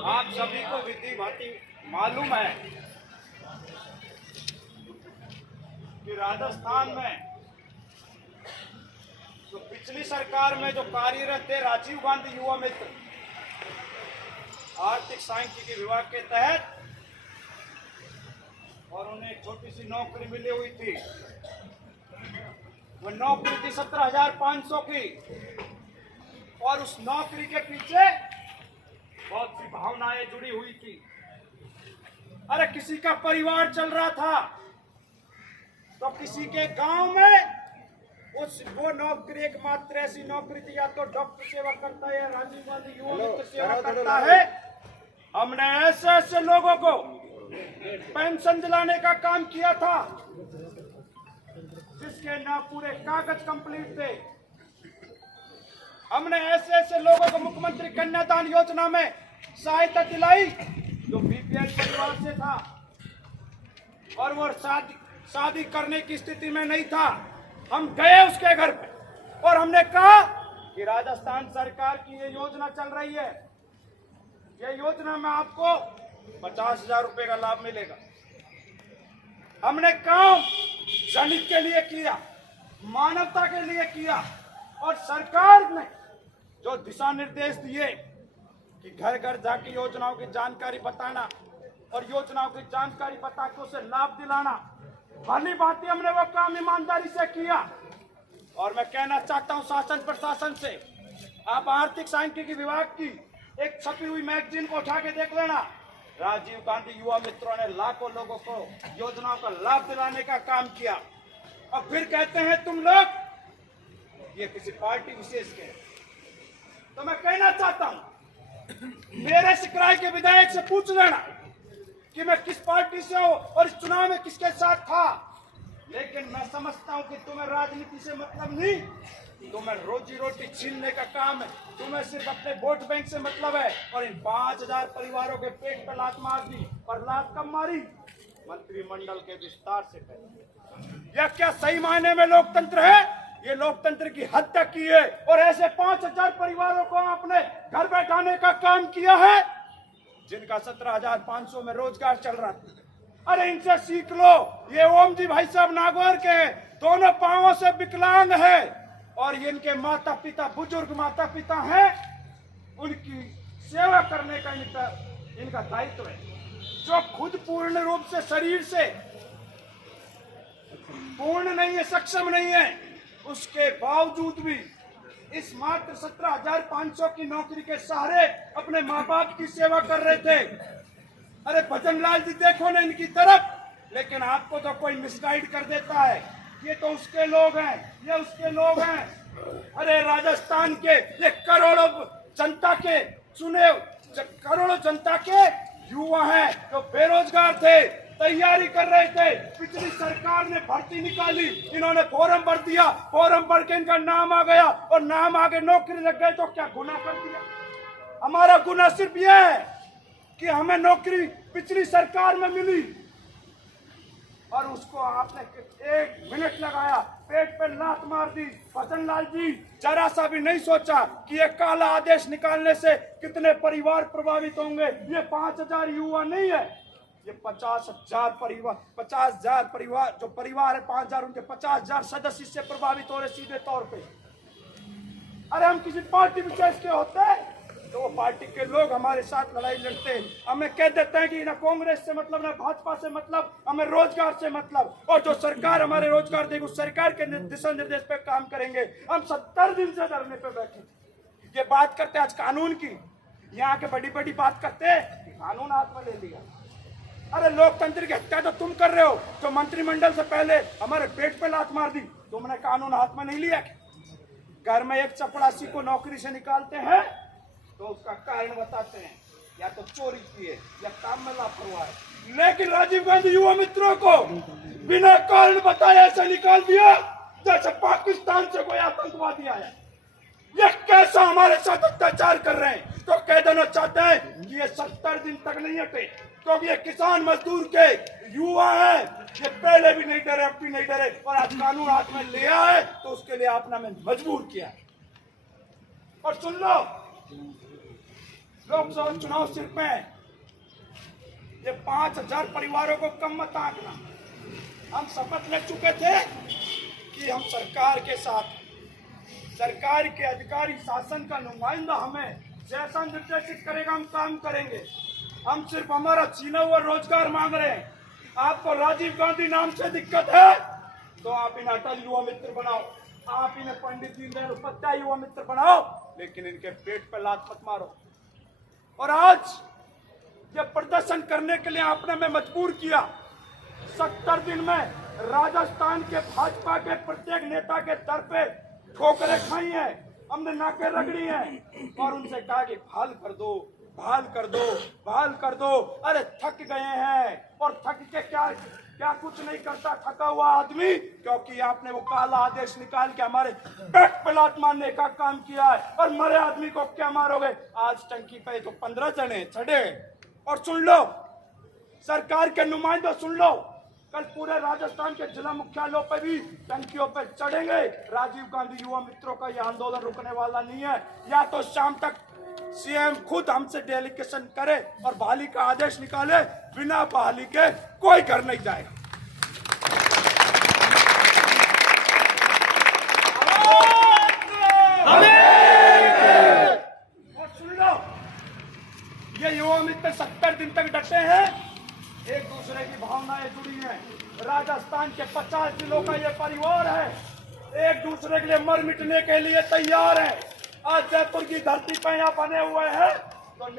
आप सभी को विधि भांति मालूम है कि राजस्थान में तो पिछली सरकार में जो कार्यरत थे राजीव गांधी युवा मित्र आर्थिक सांख्यिकी विभाग के तहत, और उन्हें एक छोटी सी नौकरी मिली हुई थी। वो नौकरी थी 17,500 की, और उस नौकरी के पीछे बहुत सी भावनाएं जुड़ी हुई थी। अरे किसी का परिवार चल रहा था तो किसी के गांव में वो नौकरी एकमात्र ऐसी नौकरी थी, या तो डॉक्टर सेवा करता है या राजीव गांधी युवा मित्र सेवा करता है। हमने ऐसे ऐसे लोगों को पेंशन दिलाने का काम किया था जिसके ना पूरे कागज कंप्लीट थे। हमने ऐसे ऐसे लोगों को मुख्यमंत्री कन्यादान योजना में सहायता दिलाई जो बीपीएल परिवार से था और वो शादी करने की स्थिति में नहीं था। हम गए उसके घर पे और हमने कहा कि राजस्थान सरकार की ये योजना चल रही है, ये योजना में आपको 50,000 रुपए का लाभ मिलेगा। हमने काम जनहित के लिए किया, मानवता के लिए किया, और सरकार ने जो दिशा निर्देश दिए कि घर घर जाके योजनाओं की जानकारी बताना और योजनाओं की जानकारी बता के उसे लाभ दिलाना, भली भांति हमने वो काम ईमानदारी से किया। और मैं कहना चाहता हूं शासन प्रशासन से, आप आर्थिक सांख्यिकी विभाग की एक छपी हुई मैगजीन को उठा के देख लेना। राजीव गांधी युवा मित्रों ने लाखों लोगों को योजनाओं का लाभ दिलाने का काम किया, और फिर कहते हैं तुम लोग ये किसी पार्टी विशेष के। तो मैं कहना चाहता हूं, मेरे सिकराय के विधायक से पूछ लेना कि मैं किस पार्टी से हूं और इस चुनाव में किसके साथ था। लेकिन मैं समझता हूं कि तुम्हें राजनीति से मतलब नहीं, तुम्हें रोजी रोटी छीनने का काम है, तुम्हें सिर्फ अपने वोट बैंक से मतलब है। और इन 5,000 परिवारों के पेट पर लात मार दी, और लात कब मारी? मंत्रिमंडल के विस्तार से पहले। यह क्या सही मायने में लोकतंत्र है? ये लोकतंत्र की हत्या की है, और ऐसे 5,000 परिवारों को आपने घर बैठाने का काम किया है जिनका 17,500 में रोजगार चल रहा था। अरे इनसे सीख लो। ये ओम जी भाई साहब नागौर के हैं, दोनों पांवों से विकलांग है, और इनके माता पिता बुजुर्ग माता पिता हैं, उनकी सेवा करने का इनका दायित्व है। जो खुद पूर्ण रूप से शरीर से पूर्ण नहीं है, सक्षम नहीं है, उसके बावजूद भी इस मात्र 17,500 की नौकरी के सहारे अपने माँ बाप की सेवा कर रहे थे। अरे भजन लाल जी देखो ना इनकी तरफ, लेकिन आपको तो कोई मिसगाइड कर देता है, ये तो उसके लोग हैं, ये उसके लोग हैं। अरे राजस्थान के ये करोड़ों जनता के चुने, करोड़ों जनता के युवा हैं जो बेरोजगार थे, तैयारी कर रहे थे। पिछली सरकार ने भर्ती निकाली, इन्होंने फॉर्म भर दिया, फॉर्म भर के इनका नाम आ गया, और नाम आगे नौकरी लग गए तो क्या गुनाह कर दिया? हमारा गुनाह सिर्फ यह है कि हमें नौकरी पिछली सरकार में मिली, और उसको आपने 1 मिनट लगाया, पेट पे लात मार दी। भजन लाल जी जरा सा भी नहीं सोचा कि ये काला आदेश निकालने से कितने परिवार प्रभावित होंगे। ये 5,000 युवा नहीं है, ये 50,000 परिवार, 50,000 परिवार, जो परिवार है 5,000, उनके 50,000 सदस्य इससे प्रभावित हो रहे सीधे तौर पे। अरे हम किसी पार्टी विशेष के होते तो वो पार्टी के लोग हमारे साथ लड़ाई लड़ते, हमें कह देते हैं कि ना कांग्रेस से मतलब, ना भाजपा से मतलब, हमें रोजगार से मतलब, और जो सरकार हमारे रोजगार देगी उस सरकार के दिशा निर्देश पे काम करेंगे। हम 70 दिन से धरने पे बैठे, ये बात करते आज कानून की, यहाँ के बड़ी बड़ी बात करते कानून हाथ में ले लिया। अरे लोकतंत्र की हत्या तो तुम कर रहे हो, जो मंत्रिमंडल से पहले हमारे पेट पे लात मार दी, तुमने कानून हाथ में नहीं लिया। घर में एक चपरासी को नौकरी से निकालते हैं तो उसका कारण बताते हैं, या तो चोरी की है या काम में लापरवाह है। लेकिन राजीव गांधी युवा मित्रों को बिना कारण बताए ऐसे निकाल दिया जैसे पाकिस्तान से कोई आतंकवादी आया। ये कैसा हमारे साथ अत्याचार कर रहे हैं? तो कह देना चाहते हैं कि ये 70 दिन तक नहीं हटे, क्योंकि ये किसान मजदूर के युवा हैं, ये पहले भी नहीं डरे, अब भी नहीं डरे, और आज कानून हाथ में लिया है तो उसके लिए आपने हमें मजबूर किया है। और सुन लो, लोकसभा चुनाव सिर्फ में ये 5000 परिवारों को कम मत आंकना। हम शपथ ले चुके थे कि हम सरकार के साथ, सरकार के अधिकारी, शासन का नुमाइंदा हमें जैसा निर्देशित करेगा हम काम करेंगे। हम सिर्फ हमारा छीना हुआ रोजगार मांग रहे हैं। आपको राजीव गांधी नाम से दिक्कत है तो आप इन्हें अटल युवा मित्र बनाओ, आप इन्हें पंडित दीनदयाल उपाध्याय युवा मित्र बनाओ, लेकिन इनके पेट पे लात मत मारो। और आज ये प्रदर्शन करने के लिए आपने हमें मजबूर किया। 70 दिन में राजस्थान के भाजपा के प्रत्येक नेता के दर पे ठोकरें खाई हैं, हमने नाके रगड़ी हैं और उनसे कहा कि बहाल कर दो, बहाल कर दो, बहाल कर दो। अरे थक गए हैं, और थक के क्या कुछ नहीं करता थका हुआ आदमी, क्योंकि आपने वो काला आदेश निकाल के हमारे पेट पे लात मारने का काम किया है। और मरे आदमी को क्या मारोगे? आज टंकी पे तो 15 जने चढ़े। और सुन लो, सरकार के नुमाइंदों सुन लो, कल पूरे राजस्थान के जिला मुख्यालयों पर भी टंकियों पर चढ़ेंगे। राजीव गांधी युवा मित्रों का यह आंदोलन रुकने वाला नहीं है। या तो शाम तक सीएम खुद हमसे डेलीगेशन करे और बहाली का आदेश निकाले, बिना बहाली के कोई घर नहीं जाएगा। और सुन लो, ये युवा मित्र 70 दिन तक डटे हैं, एक दूसरे की भावनाएं जुड़ी हैं। राजस्थान के 50 जिलों का ये परिवार है, एक दूसरे के लिए मर मिटने के लिए तैयार है। आज जयपुर की धरती पर यहाँ बने हुए हैं